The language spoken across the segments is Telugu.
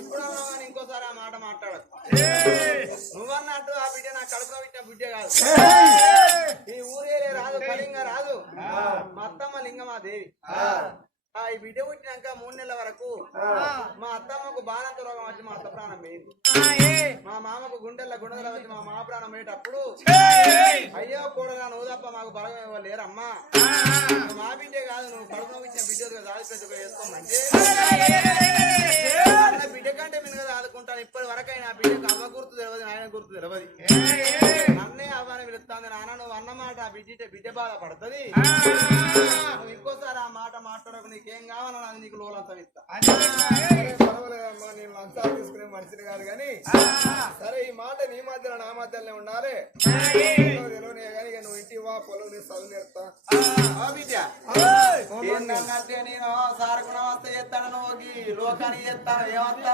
ఇప్పుడు ఇంకోసారి ఆ మాట మాట్లాడదు. నువ్వన్నట్టు ఆ బిడ్డ నా కడుపులో పెట్టిన బిడ్డ కాదు. ఈ ఊరేలే రాదు కళింగ రాదు. మా అత్తమ్మ లింగమా దేవి ఆ. ఈ బిడ్డ పుట్టినాక మూడు నెలల వరకు మా అత్తమ్మకు బాలంత రోగం వచ్చి మా అత్త ప్రాణం పోయింది. మా మామకు గుండెల గుండెల వచ్చి మా మా ప్రాణం పోయేటప్పుడు అయ్యో కూడా నువ్వు తప్ప మాకు బలగం లేరమ్మా. నువ్వు మా బిడ్డే కాదు నువ్వు కడుపులో ఇచ్చిన బిడ్డ దాచిపెట్టుకో వేసుకోమంటే బిడ్డ కంటే మినగా ఆదుకుంటాను ఇప్పటి వరకు అయినా బిడ్డకు అవ్వ గుర్తు తెలియదు నాయన గుర్తు తెలియదు నన్నే అవ్వని పిలుస్తాంది నాన్న నువ్వు అన్నమాట ఆ బిడ్డ బిడ్డ బాధపడుతుంది నువ్వు ఇంకోసారి ఆ మాట మాట్లాడకు నీకేం కావాలన్నా అది నీకు లోలంతం ఇస్తా. పర్వాలేదమ్మా నేను లంచాలు తీసుకునే మనిషిని కాదు కానీ సరే ఈ మాట నీ మధ్యలో నా మధ్యలోనే ఉండాలి. తెలియనే కానీ నువ్వు ఇంటికి వా పొలం నీ చదువు నేర్తా బిడ్డ. నేను సారకు నమస్తే చేస్తాను నువ్వు లోకానికి చేస్తాను చేస్తే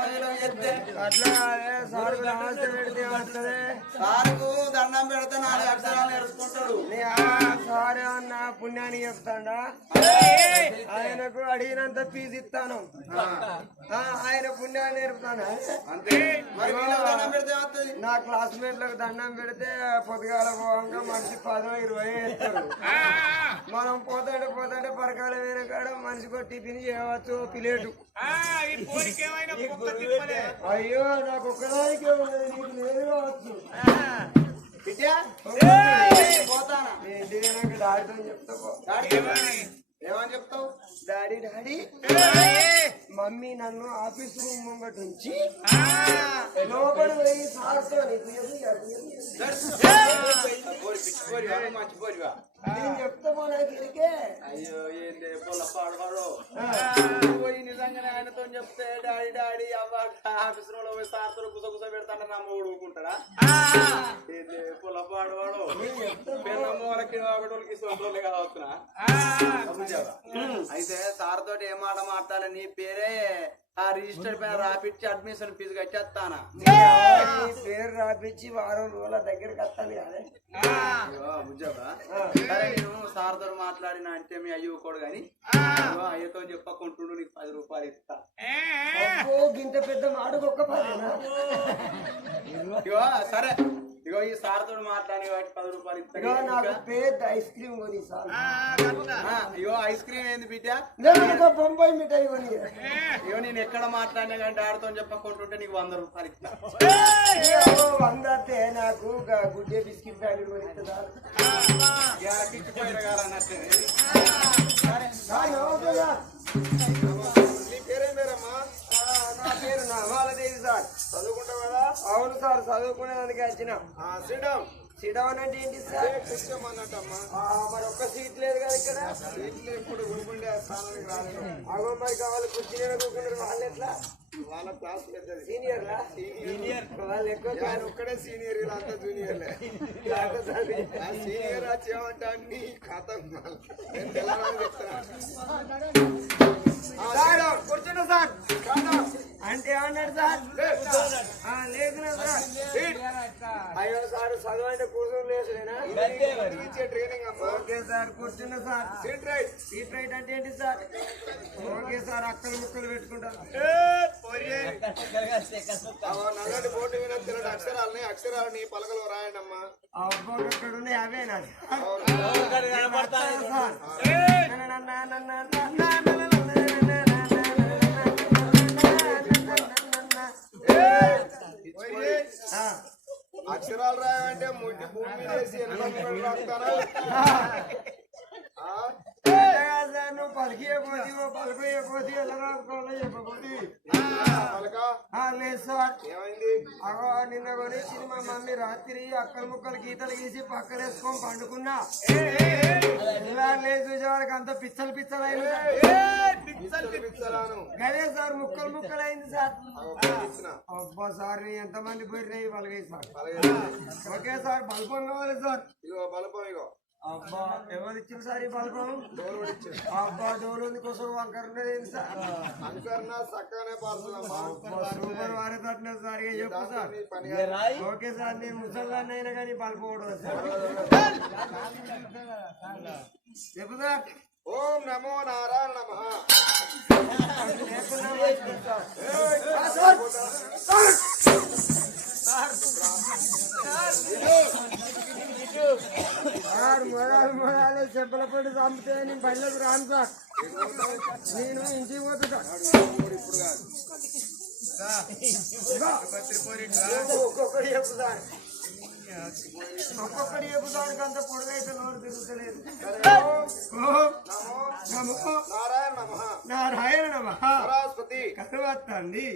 సారుకు దండం పెడితే నాలుగు అక్షరాలు నేర్చుకుంటాడు. సారే అన్న పుణ్యాన్ని చెప్తాడా? ఆయనకు అడిగినంత ఫీజు ఇస్తాను. ఆ, ఆయన పుణ్యాన్ని నేర్పుతాను? అంతే. నా క్లాస్మేట్లకు దండం పెడితే పొద్దుగాల పోవంగా మనిషి పదో ఇరవై వేస్తారు మనం పోతాంటే పోతాంటే పరకాల వేరే కాడ మనిషికి టిఫిన్ చేయవచ్చు ప్లేటు. అయ్యో నాకు ఒక్కదానికే నీకు లేదు కావచ్చు. బిడ్డ పోతానా? నాకు డాడీతో చెప్తా ఏమని చెప్తావు? Daddy daddy. మమ్మీ నన్ను ఆఫీస్ రూమ్ ముంగట ఉంచి పోయి సార్తో? నేను నాకు ఇరికే అయ్యో పోయి నిజంగానే ఆయనతో చెప్తే డాడీ డాడీ అవ్వ ఆఫీస్లో పోయి సార్తో కుస కుస పెడతాంటే నా మూడు ఊరుకుంటాడా? ఏంది? పొల్ల పాడవాడు పెన్నమ్మ వాళ్ళకి ఒకటి సొంతోళ్ళే కావచ్చునా అయితే సార్ తోటి ఏం మాట మాట్లాడాలి? నీ పేరే ఆ రిజిస్టర్ పైన రాపిచ్చి అడ్మిషన్ ఫీజు కట్టేస్తానా? నీ పేరు రాపించి వారం రోజుల దగ్గరికి వస్తాను కదా. అయ్యో, బుజ్జవ్వా? సరే నేను సార్తో మాట్లాడిన అంటే మీ అయ్యో కూడా గాని అయ్యో, అయ్యతో చెప్పకుంటుండు నీకు పది రూపాయలు ఇస్తా. అబ్బో గింత పెద్ద మాటకు ఒక్క పదేనా ఇగో సరే. ఇగో ఈ సార్ తోటి మాట్లాడి వాటి పది రూపాయలు ఇస్తా. ఇగో నాకు పెద్ద ఐస్ క్రీమ్ కొని సార్. ఆ, ఇగో ఐస్ క్రీమ్ ఏంది బిడ్డ? నేను బొంబాయి మిఠాయి కొని. ఇగో నేను ఎక్కడ మాట్లాడినా కానీ డాడీతో చెప్పకుంటుంటే నీకు వంద రూపాయలు ఇస్తా. ఇగో వంద అత్తే నాకు గుడ్డే బిస్కెట్ ప్యాకెట్ కొని ఇస్తుందా నీ పేరేం పేరమ్మా? నవాలదేవి సార్. చదువుకుంటావు కదా అవును సార్ చదువుకునేదానికి వచ్చిన. ఆ, శ్రీరామ్. సిడౌన్ అంటే ఏంటి సార్? మరి ఒక్క సీట్ లేదు కదా ఇక్కడ? ఇంట్లో ఇప్పుడు ఊరుకుండే స్థానానికి రాలేదు. అగో మరి కావాలి కూర్చుని కూర్చున్నారు వాళ్ళు ఎట్లా? వాళ్ళ క్లాస్ పెద్దది. సీనియర్లా? సీనియర్. వాళ్ళు ఎక్కువ ఆయన ఒక్కడే సీనియర్ వీళ్ళంతా సార్. ఆ సీనియర్ వచ్చేమంటే అన్ని ఖాతం నేను తెలంగాణ చెప్తాను సార్ కూర్చున్నా సార్. అంటే ఏమన్నాడు సార్ సార్ అయ్యో సార్ చదువు అంటే కూర్చొని ఓకే సార్ కూర్చున్నా sir seat right seat right అంటే ఏంటి సార్ ఓకే సార్ అక్కలు ముక్కలు పెట్టుకుంటారు అవో బోర్డు మీద తెల్లటి అక్షరాలని అక్షరాలని పలకలు రాయండి అమ్మా అబ్బో ఇక్కడ ఉన్నాయి అవేనా అవును. సార్ అక్షరాలు రాయంటే ముడ్డి భూమి వేసి? నువ్వు ఎలా రాసుకోవాలో చెప్పకపోతే పలక. లేదు సార్. ఏమైంది? అగో నిన్న కొని సినిమా మమ్మీ రాత్రి అక్కల ముక్కలు గీతలు గీసి పక్కన వేసుకొని పండుకున్నా ఇలా లేదు చూసేవాడికి అంత పిచ్చలు పిచ్చలు పిచ్చరాను గదే సార్ ముక్కలు ముక్కలు అయింది సార్ అబ్బా సార్ నీ ఎంతమంది పోయినాయి పలకాయి సార్. ఓకే సార్ బల్బం కావాలి సార్. ఇగో బలపం ఇగో. అబ్బా ఎవరు ఇచ్చిన సార్ ఈ ఇచ్చింది అబ్బా డోలు కోసం వంకర ఉన్నది సార్? సూపర్ వారే తట్టిన సార్ ఇక చెప్పు సార్. ఓకే సార్ నేను ముసల్దాన్ని అయినా కానీ కూడా సార్. చెప్పు సార్. ఓం నమో నారాయణ నమ. సార్. సార్ మొదలు మొదలు చెప్పుల పొడి చంపితే నేను బయలుకి రాను సార్. నేను ఇంటికి పోతా ఒక్కొక్కటి చెప్పు సార్. ఒక్కొక్కటి సార్ అంత పొడుగైతే నోరు తిరుగుతలేదు. ఓం నమో నారాయణ నమ. నారాయణ నమ. సరస్వతి. కరువత్తండి.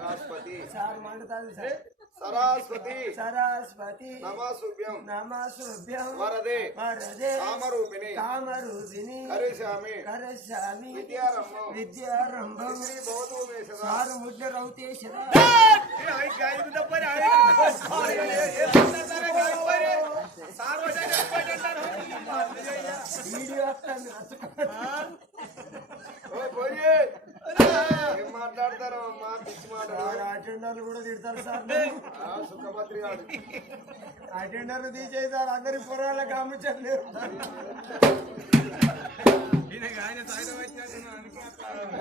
సరస్వతి. సార్ మండుతుంది సార్. సరస్వతి సరస్వతి నమశుభ్యం నమశుభ్యం వరదే వరదే కామరూపిణి కామరూపిణి కరిష్యామి కరశామి విద్యారంభం విద్యారంభం శ్రీ భవతు మే సదా సారు వీడియో ఏం మాట్లాడతారు? అమ్మా పిచ్చి మాటలు అటెండర్లు కూడా తిడతారు సార్. అటెండర్లు తీసేసారు అందరి పొరాలకు అమ్ముచలేరు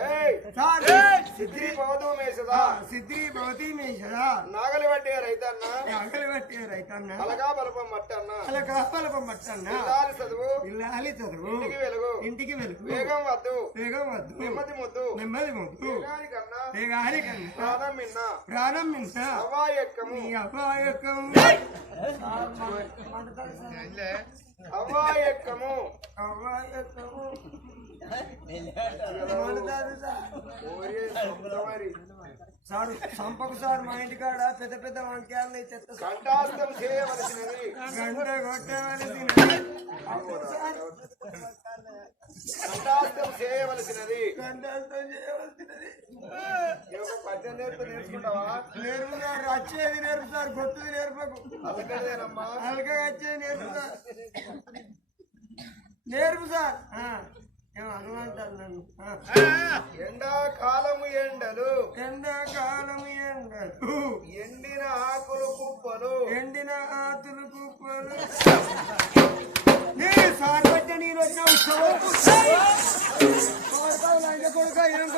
ఏయ్, సార్ సిద్ధి భవతు మే సదా. సిద్ధి భవతి మీ సదా. నాగలి పట్టే రైతన్న అగలి పట్టే రైతన్న అలగా బలపం మట్టన్న పిల్లాలి చదువు. ఇల్లాలి చదువు. ఇంటికి వెలుగు. ఇంటికి వెలుగు. వేగం వద్దు. వేగం వద్దు. నెమ్మది ముద్దు. నెమ్మది ముద్దు. వేగాలి కన్నా ప్రాణం మిన్న. ప్రాణం మింత. అవాయక్కము. నీ అపాయకం అవాయక్కము అపాయకము మండుతాది సార్. సంపకు సార్ మా ఇంటికాడ పెద్ద పెద్ద వంకాయలు చెత్త సార్. కంఠాస్తం చేయవలసినది. గంట కంఠాస్తం చేయవలసినది. గంటలతో చేయవలసినది. ఈ ఒక పద్యం నేర్పు నేర్చుకుంటావా? నేర్పు సార్ వచ్చేది నేర్పు సార్ గొట్టుది నేర్పకు. అలకగా వచ్చేది నేర్పు సార్. నేర్పు సార్. ఎండాకాలము ఎండలు. ఎండాకాలం ఎండలు. ఎండిన ఆకులు కుప్పలు. ఎండిన ఆతులు కుప్పలు. సార్ పట్ట నేను వచ్చిన కొడుక ఏం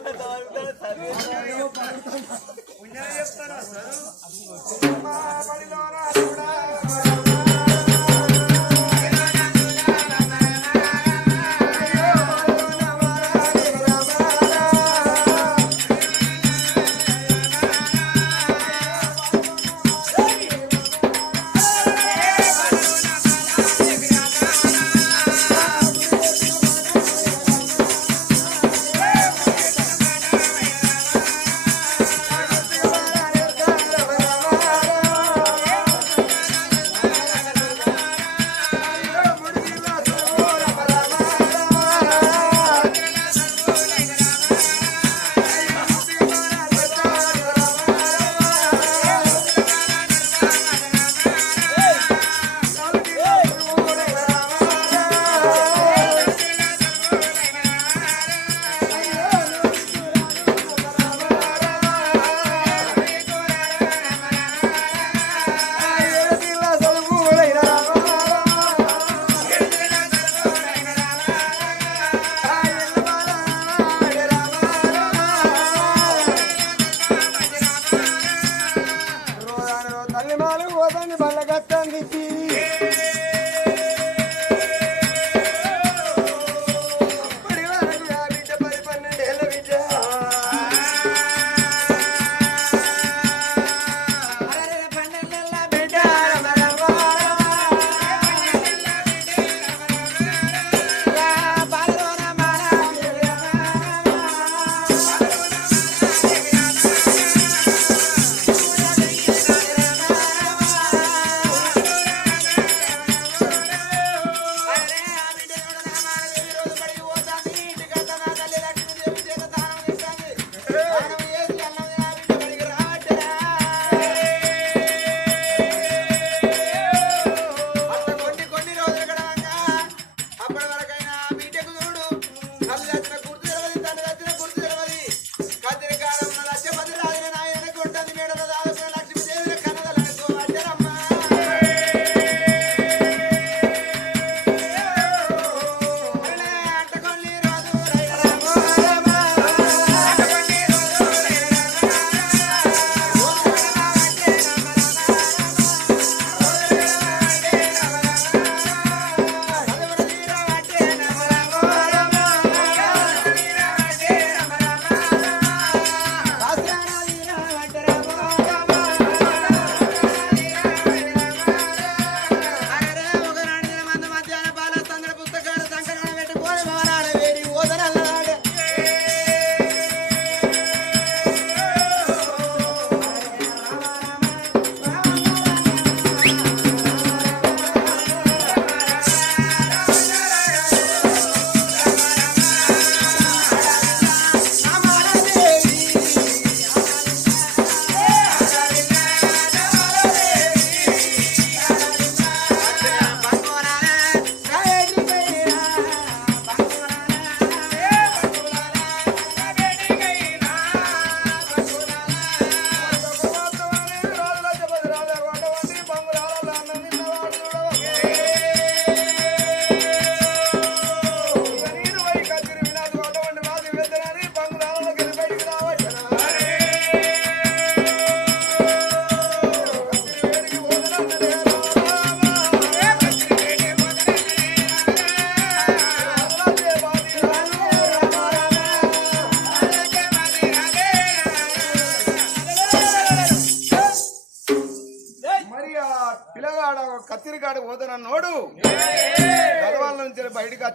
మా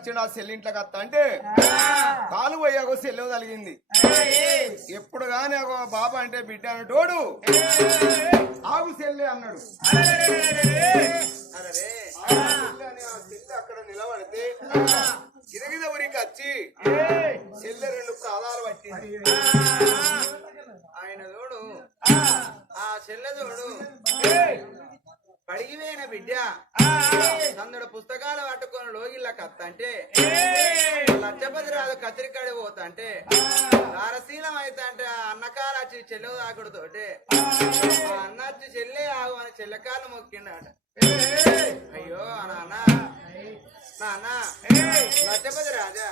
వచ్చిండు ఆ సెల్లింట్లోకి వస్తా అంటే కాలు పోయాకో సెల్లు తగిలింది. ఎప్పుడు గాని ఒక బాబా అంటే బిడ్డ అనేటోడు ఆగు సెల్లే అన్నాడు. అక్కడ నిలబడితే గిరగిద ఊరికి వచ్చి సెల్లె రెండు ప్రాణాలు పట్టింది. బిడ్డ. సందడు పుస్తకాలు పట్టుకొని లోగిళ్ళ కత్త అంటే లచ్చపతి రాదు కత్తిరికాడి పోతా అంటే దారశీలం అయితే అంటే ఆ అన్నకాలు వచ్చి చెల్లె తాకుడుతోటి అన్న వచ్చి చెల్లె ఆగు అని చెల్లెకాలు మొక్కిండట. అయ్యో నాన్న. నాన్న. లచ్చపతి రాజా.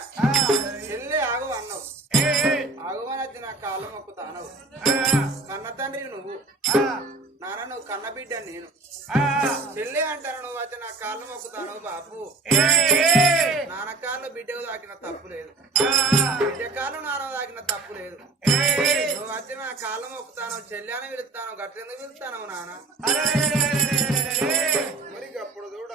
చెల్లె ఆగు అన్నావు. ఆగవనద్దు నా కాళ్ళ మొక్కుతాను కన్న తండ్రి నువ్వు. నాన్న నువ్వు కన్న బిడ్డ నేను. చెల్లి అంటారు నువ్వు అయితే నా కాళ్ళు మొక్కుతాను బాబు నాన్న కాళ్ళు బిడ్డకు తాకిన తప్పు లేదు. బిడ్డ కాళ్ళు నాన్న తాకిన తప్పు లేదు. నువ్వు వచ్చి నా కాళ్ళు మొక్కుతాను చెల్లెని పిలుస్తాను గట్టెందుకు పిలుస్తాను నాన్న? మరి అప్పుడు చూడ.